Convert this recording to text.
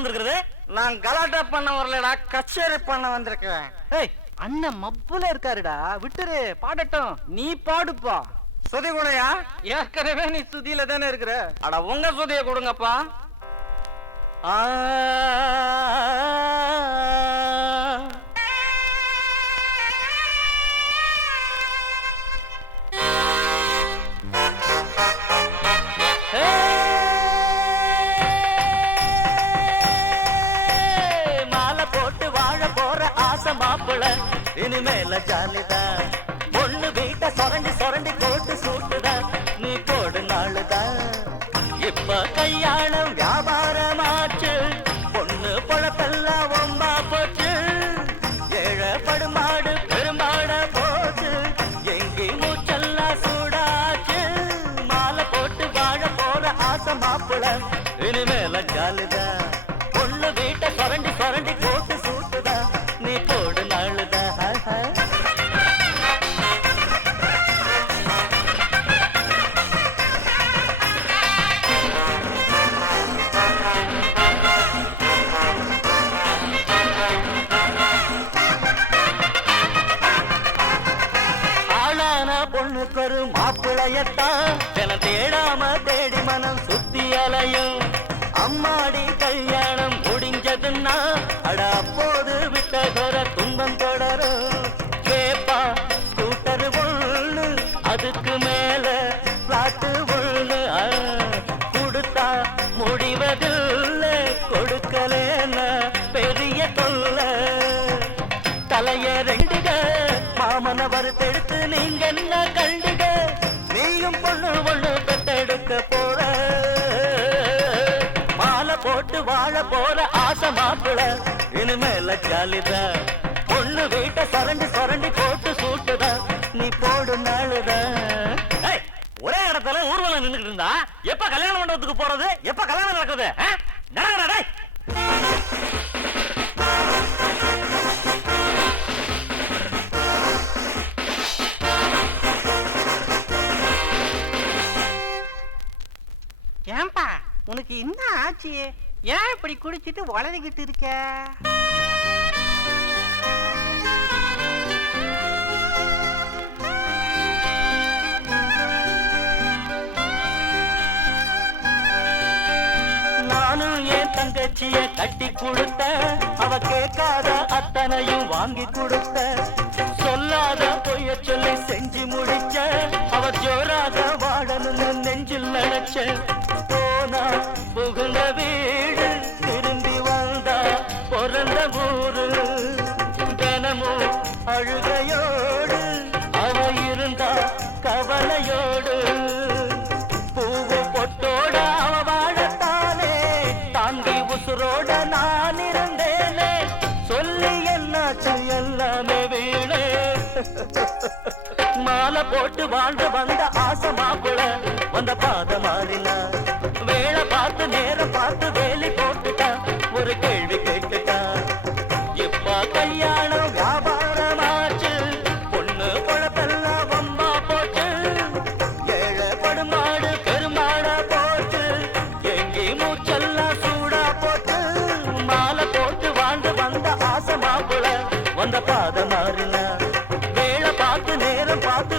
வந்திருக்கிறது? நான் கலாட்டா பண்ண வரலடா, கச்சேரி பண்ண வந்திருக்கேன். ஏய், அண்ணன் மப்புல இருக்காருடா, விட்டுரு பாடட்டும். நீ பாடுப்பா. சுதி கூடயா? ஏற்கனவே நீ சுதியில தானே இருக்கிற. அட உங்க சுதிய கொடுங்கப்பா. மாலை போட்டு வாழ போற ஆசை மாப்பிள இனிமேல ஜாலிதான். பொண்ணு வீட்டை சொரண்டி சொரண்டி போட்டு சூட்டுதான். நீ போடு நாளுதான். இப்ப கல்யாணம் வியாபாரமாச்சு. பொண்ணு பொழப்பெல்லாம் ஒம்பா போச்சு. ஏழை படுமாடு பெருமாட போச்சு. எங்கி மூச்செல்லாம் சூடாச்சு. மாலை போட்டு வாழ போற ஆசை மாப்பிள இனிமேல ஜாலிதான். பொண்ணு வீட்டை சொரண்டி சொரண்டி போட்டு சூட்டுதான். நீ போடு நாளுதான். பொண்ணுக்கொரு மாப்பிளையத்தான் என தேடாம தேடி மனம் சுத்தி அலையும். அம்மாடி கல்யாணம் முடிஞ்சதுன்னா அட அப்போது விட்ட கொர துன்பம் தொடரும். கேப்பா ஸ்கூட்டர் ஒண்ணு, அதுக்கு மேல பிளாட்டு ஒண்ணு. கொடுத்தா முடிவதில்ல, கொடுக்கலேன்னா பெரிய தொல்லை. தலைய ரெண்டுக மாமன வறுத்தெடுத்து நீங்க என்ன கண்டுக. நீயும் பொண்ணு ஒண்ணு பெத்தெடுக்க போற. மாலை போட்டு வாழ போற ஆசை மாப்பிள இனிமேல ஜாலித. பொண்ணு வீட்டை சொரண்டி சொரண்டி போட்டு சூட்டுத. நீ போடு நாளுத. ஒரே இடத்துல ஊர்வலம் நின்றுட்டு இருந்தா எப்ப கல்யாண மண்டபத்துக்கு போறது, எப்ப கல்யாணம் நடக்குது? நடக்கிறா? ஏன்பா உனக்கு என்ன ஆச்சு? ஏன் இப்படி குடிச்சிட்டு வளரிக்கிட்டு இருக்க? நானும் என் தங்கச்சிய கட்டி கொடுத்த, அவ கேட்காத அத்தனையும் வாங்கி கொடுத்த. சொல்லாத பொய்ய சொல்லி செஞ்சு முடிச்ச, அவ ஜோராக வாழணும்னு நெஞ்சில் நினைச்ச. போனா புகுந்த வீடு, திரும்பி வந்தா பிறந்த ஊரு. தினமும் அழுகையோடு அவ இருந்தா கவலையோடு. பூவு பொட்டோட அவ வாழத்தானே தாங்கி உசுரோட நான் இருந்தேனே. சொல்லி என்னாச்சு எல்லாமே வீணே. மாலை போட்டு வாழ்ந்து வந்த ஆசை மாப்பிள வந்த பாத மாறினா. வேலை பார்த்து நேரம் பார்த்து வேலி போட்டுட்டா. ஒரு கேள்வி கேட்டுட்டா. இப்ப கல்யாணம் வியாபாரமாச்சு. பொண்ணு பொழப்பெல்லாம் வம்பா போச்சு. ஏழை படுமாடு பெருமாடா போச்சு. எங்கி மூச்செல்லாம் சூடா போச்சு. மாலை போட்டு வாழ்ந்து வந்த ஆசை மாப்பிள வந்த பாத மாறினா. வேலை பார்த்து நேரம் பார்த்து